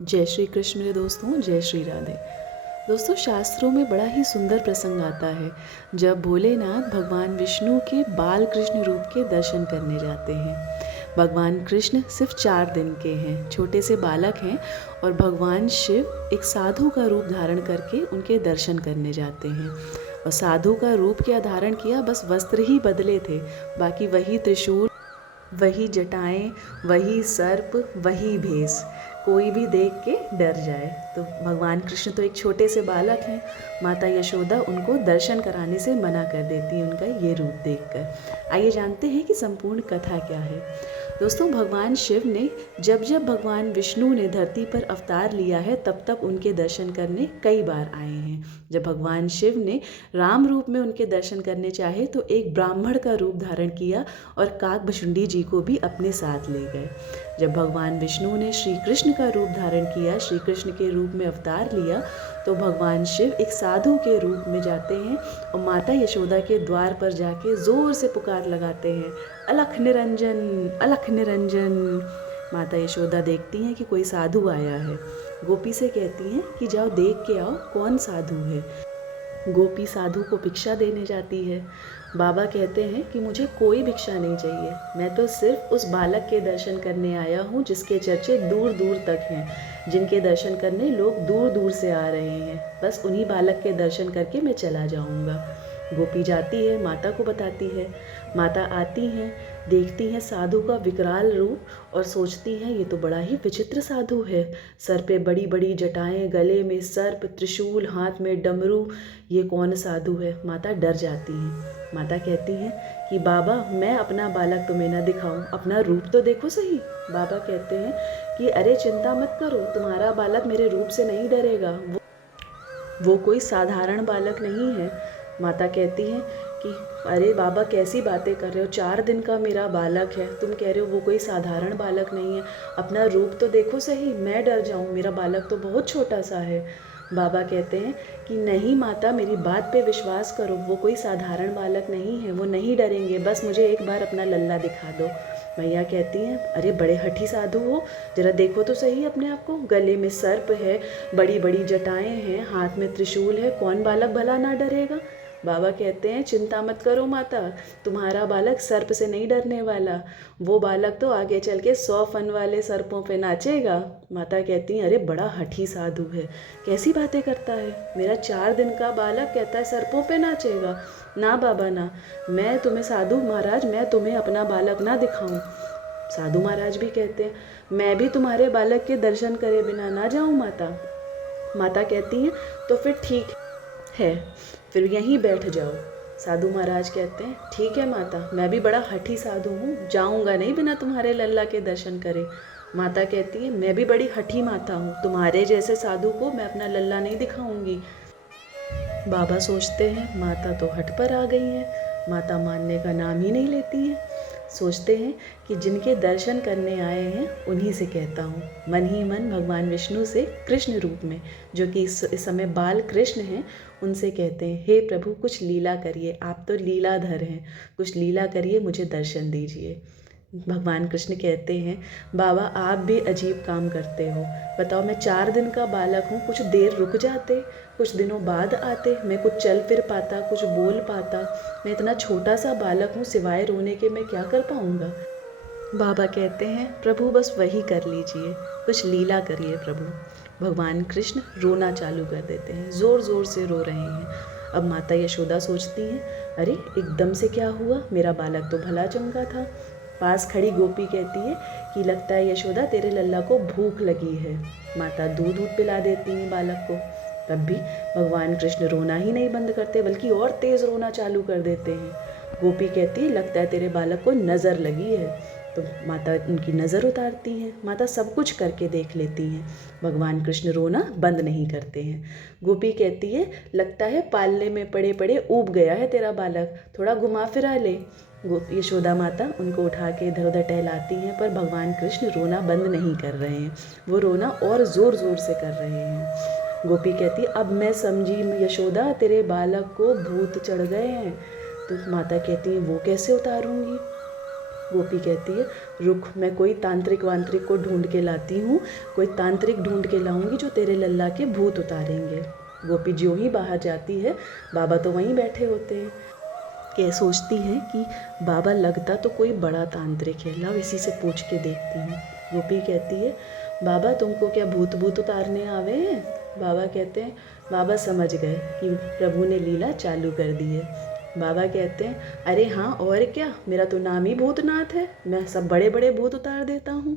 जय श्री कृष्ण मेरे दोस्तों, जय श्री राधे। दोस्तों, शास्त्रों में बड़ा ही सुंदर प्रसंग आता है जब भोलेनाथ भगवान विष्णु के बाल कृष्ण रूप के दर्शन करने जाते हैं। भगवान कृष्ण सिर्फ 4 दिन के हैं, छोटे से बालक हैं और भगवान शिव एक साधु का रूप धारण करके उनके दर्शन करने जाते हैं। और साधु का रूप क्या धारण किया, बस वस्त्र ही बदले थे, बाकी वही त्रिशूल, वही जटाएं, वही सर्प, वही भेष। कोई भी देख के डर जाए। तो भगवान कृष्ण तो एक छोटे से बालक हैं। माता यशोदा उनको दर्शन कराने से मना कर देती है उनका ये रूप देखकर। आइए जानते हैं कि संपूर्ण कथा क्या है। दोस्तों, भगवान शिव ने जब जब भगवान विष्णु ने धरती पर अवतार लिया है तब तब उनके दर्शन करने कई बार आए हैं। जब भगवान शिव ने राम रूप में उनके दर्शन करने चाहे तो एक ब्राह्मण का रूप धारण किया और काकभुशुंडी जी को भी अपने साथ ले गए। जब भगवान विष्णु ने श्री कृष्ण का रूप धारण किया, श्री कृष्ण के रूप में अवतार लिया, तो भगवान शिव एक साधु के रूप में जाते हैं और माता यशोदा के द्वार पर जाके ज़ोर से पुकार लगाते हैं, अलख निरंजन, अलख निरंजन। माता यशोदा देखती हैं कि कोई साधु आया है। गोपी से कहती हैं कि जाओ देख के आओ कौन साधु है। गोपी साधु को भिक्षा देने जाती है। बाबा कहते हैं कि मुझे कोई भिक्षा नहीं चाहिए, मैं तो सिर्फ उस बालक के दर्शन करने आया हूँ जिसके चर्चे दूर दूर तक हैं, जिनके दर्शन करने लोग दूर दूर से आ रहे हैं। बस उन्हीं बालक के दर्शन करके मैं चला जाऊँगा। गोपी जाती है, माता को बताती है। माता आती हैं, देखती हैं साधु का विकराल रूप और सोचती हैं ये तो बड़ा ही विचित्र साधु है। सर पे बड़ी बड़ी जटाएं, गले में सर्प, त्रिशूल, हाथ में डमरू, ये कौन साधु है। माता डर जाती हैं। माता कहती हैं कि बाबा, मैं अपना बालक तुम्हें ना दिखाऊं, अपना रूप तो देखो सही। बाबा कहते हैं कि अरे चिंता मत करो, तुम्हारा बालक मेरे रूप से नहीं डरेगा, वो कोई साधारण बालक नहीं है। माता कहती हैं कि अरे बाबा, कैसी बातें कर रहे हो, 4 दिन का मेरा बालक है, तुम कह रहे हो वो कोई साधारण बालक नहीं है, अपना रूप तो देखो सही, मैं डर जाऊं, मेरा बालक तो बहुत छोटा सा है। बाबा कहते हैं कि नहीं माता, मेरी बात पे विश्वास करो, वो कोई साधारण बालक नहीं है, वो नहीं डरेंगे, बस मुझे एक बार अपना लल्ला दिखा दो। मैया कहती हैं अरे बड़े हठी साधु हो, जरा देखो तो सही अपने आप को, गले में सर्प है, बड़ी बड़ी जटाएं हैं, हाथ में त्रिशूल है, कौन बालक भला ना डरेगा। बाबा कहते हैं चिंता मत करो माता, तुम्हारा बालक सर्प से नहीं डरने वाला, वो बालक तो आगे चल के 100 फन वाले सर्पों पे नाचेगा। माता कहती हैं अरे बड़ा हठी साधु है, कैसी बातें करता है, मेरा 4 दिन का बालक कहता है सर्पों पे नाचेगा। ना बाबा ना, मैं तुम्हें साधु महाराज, मैं तुम्हें अपना बालक ना दिखाऊं। साधु महाराज भी कहते हैं मैं भी तुम्हारे बालक के दर्शन करे बिना ना जाऊं माता। माता कहती हैं तो फिर ठीक है, फिर यहीं बैठ जाओ। साधु महाराज कहते हैं ठीक है माता, मैं भी बड़ा हठी साधु हूँ, जाऊँगा नहीं बिना तुम्हारे लल्ला के दर्शन करे। माता कहती है मैं भी बड़ी हठी माता हूँ, तुम्हारे जैसे साधु को मैं अपना लल्ला नहीं दिखाऊंगी। बाबा सोचते हैं माता तो हट पर आ गई हैं, माता मानने का नाम ही नहीं लेती हैं। सोचते हैं कि जिनके दर्शन करने आए हैं उन्हीं से कहता हूँ। मन ही मन भगवान विष्णु से कृष्ण रूप में, जो कि इस समय बाल कृष्ण हैं, उनसे कहते हैं हे प्रभु, कुछ लीला करिए, आप तो लीलाधर हैं, कुछ लीला करिए, मुझे दर्शन दीजिए। भगवान कृष्ण कहते हैं बाबा, आप भी अजीब काम करते हो, बताओ मैं 4 दिन का बालक हूँ, कुछ देर रुक जाते, कुछ दिनों बाद आते, मैं कुछ चल फिर पाता, कुछ बोल पाता, मैं इतना छोटा सा बालक हूँ, सिवाय रोने के मैं क्या कर पाऊँगा। बाबा कहते हैं प्रभु बस वही कर लीजिए, कुछ लीला करिए प्रभु। भगवान कृष्ण रोना चालू कर देते हैं, ज़ोर ज़ोर से रो रहे हैं। अब माता यशोदा सोचती हैं अरे एकदम से क्या हुआ, मेरा बालक तो भला चंगा था। पास खड़ी गोपी कहती है कि लगता है यशोदा तेरे लल्ला को भूख लगी है। माता दूध दूध पिला देती हैं बालक को। तब भी भगवान कृष्ण रोना ही नहीं बंद करते, बल्कि और तेज़ रोना चालू कर देते हैं। गोपी कहती है लगता है तेरे बालक को नज़र लगी है। तो माता उनकी नज़र उतारती हैं, माता सब कुछ करके देख लेती हैं, भगवान कृष्ण रोना बंद नहीं करते हैं। गोपी कहती है लगता है पालने में पड़े पड़े ऊब गया है तेरा बालक, थोड़ा घुमा फिरा ले। यशोदा माता उनको उठा के इधर उधर टहलाती हैं, पर भगवान कृष्ण रोना बंद नहीं कर रहे हैं, वो रोना और ज़ोर ज़ोर से कर रहे हैं। गोपी कहती अब मैं समझी यशोदा, तेरे बालक को भूत चढ़ गए हैं। तो माता कहती है वो कैसे उतारूंगी। गोपी कहती है, रुक, मैं कोई तांत्रिक वांत्रिक को ढूंढ के लाती हूँ, कोई तांत्रिक ढूंढ के लाऊंगी जो तेरे लल्ला के भूत उतारेंगे। गोपी ज्यों ही बाहर जाती है, बाबा तो वहीं बैठे होते हैं। क्या सोचती है कि बाबा लगता तो कोई बड़ा तांत्रिक है, लाओ इसी से पूछ के देखती हूँ। गोपी कहती है, बाबा तुमको क्या भूत भूत उतारने आवे हैं? बाबा कहते हैं, बाबा समझ गए कि प्रभु ने लीला चालू कर दी है। बाबा कहते हैं, अरे हाँ और क्या, मेरा तो नाम ही भूतनाथ है, मैं सब बड़े बड़े भूत उतार देता हूँ।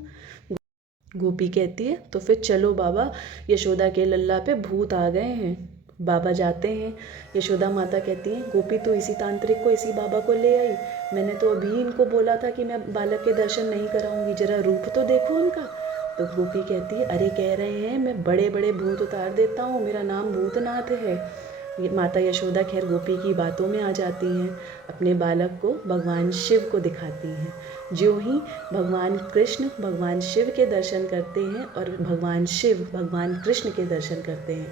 गोपी कहती है, तो फिर चलो बाबा, यशोदा के लल्ला पे भूत आ गए हैं। बाबा जाते हैं। यशोदा माता कहती हैं, गोपी तो इसी तांत्रिक को, इसी बाबा को ले आई, मैंने तो अभी इनको बोला था कि मैं बालक के दर्शन नहीं कराऊंगी, जरा रूप तो देखो उनका। तो गोपी कहती है, अरे कह रहे हैं मैं बड़े बड़े भूत उतार देता हूँ, मेरा नाम भूतनाथ है। ये माता यशोदा खैर गोपी की बातों में आ जाती हैं, अपने बालक को भगवान शिव को दिखाती हैं। ज्यों ही भगवान कृष्ण भगवान शिव के दर्शन करते हैं और भगवान शिव भगवान कृष्ण के दर्शन करते हैं,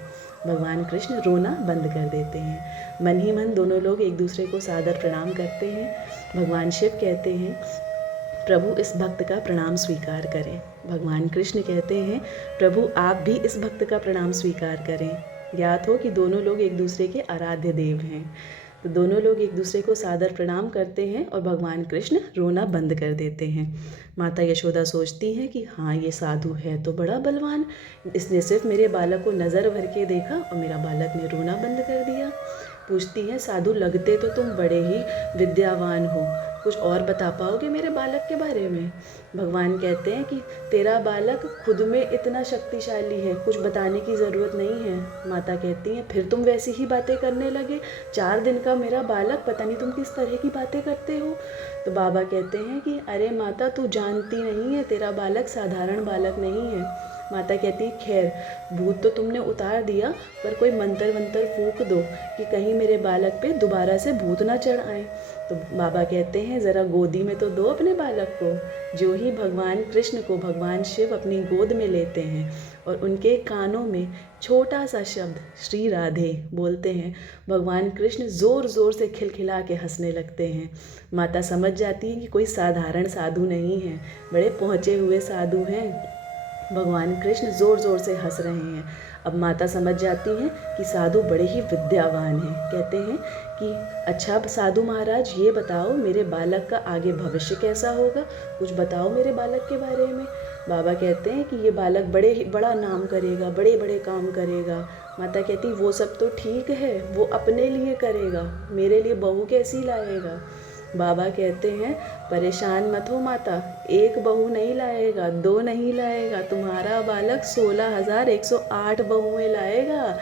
भगवान कृष्ण रोना बंद कर देते हैं। मन ही मन दोनों लोग एक दूसरे को सादर प्रणाम करते हैं। भगवान शिव कहते हैं, प्रभु इस भक्त का प्रणाम स्वीकार करें। भगवान कृष्ण कहते हैं, प्रभु आप भी इस भक्त का प्रणाम स्वीकार करें। याद हो कि दोनों लोग एक दूसरे के आराध्य देव हैं। तो दोनों लोग एक दूसरे को सादर प्रणाम करते हैं और भगवान कृष्ण रोना बंद कर देते हैं। माता यशोदा सोचती हैं कि हाँ, ये साधु है तो बड़ा बलवान, इसने सिर्फ मेरे बालक को नज़र भर के देखा और मेरा बालक ने रोना बंद कर दिया। पूछती हैं, साधु लगते तो तुम बड़े ही विद्यावान हो, कुछ और बता पाओगे मेरे बालक के बारे में? भगवान कहते हैं कि तेरा बालक खुद में इतना शक्तिशाली है, कुछ बताने की ज़रूरत नहीं है। माता कहती हैं, फिर तुम वैसी ही बातें करने लगे, 4 दिन का मेरा बालक, पता नहीं तुम किस तरह की बातें करते हो। तो बाबा कहते हैं कि अरे माता, तू जानती नहीं है, तेरा बालक साधारण बालक नहीं है। माता कहती है, खैर भूत तो तुमने उतार दिया, पर कोई मंत्र वंत्र फूंक दो कि कहीं मेरे बालक पे दोबारा से भूत ना चढ़ आए। तो बाबा कहते हैं, ज़रा गोदी में तो दो अपने बालक को। जो ही भगवान कृष्ण को भगवान शिव अपनी गोद में लेते हैं और उनके कानों में छोटा सा शब्द श्री राधे बोलते हैं, भगवान कृष्ण ज़ोर ज़ोर से खिलखिला के हंसने लगते हैं। माता समझ जाती है कि कोई साधारण साधु नहीं है, बड़े पहुँचे हुए साधु हैं। भगवान कृष्ण ज़ोर ज़ोर से हंस रहे हैं। अब माता समझ जाती हैं कि साधु बड़े ही विद्यावान हैं। कहते हैं कि अच्छा साधु महाराज, ये बताओ मेरे बालक का आगे भविष्य कैसा होगा, कुछ बताओ मेरे बालक के बारे में। बाबा कहते हैं कि ये बालक बड़ा नाम करेगा, बड़े बड़े काम करेगा। माता कहती, वो सब तो ठीक है, वो अपने लिए करेगा, मेरे लिए बहू कैसी लाएगा। बाबा कहते हैं, परेशान मत हो माता, 1 बहू नहीं लाएगा, 2 नहीं लाएगा, तुम्हारा बालक 16,108 बहुएं लाएगा।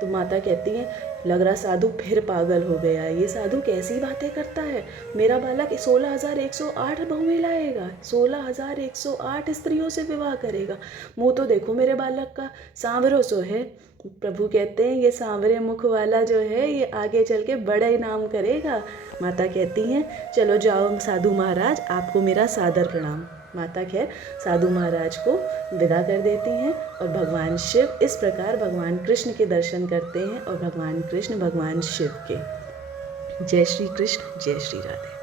तो माता कहती हैं, लग रहा साधु फिर पागल हो गया, ये साधु कैसी बातें करता है, मेरा बालक 16,108 बहुएं लाएगा, 16,108 स्त्रियों से विवाह करेगा। मुँह तो देखो मेरे बालक का, सांवरो सो है। प्रभु कहते हैं, ये सांवरे मुख वाला जो है ये आगे चल के बड़ा ही नाम करेगा। माता कहती हैं, चलो जाओ साधु महाराज, आपको मेरा सादर प्रणाम। माता खैर साधु महाराज को विदा कर देती हैं और भगवान शिव इस प्रकार भगवान कृष्ण के दर्शन करते हैं और भगवान कृष्ण भगवान शिव के। जय श्री कृष्ण, जय श्री राधे।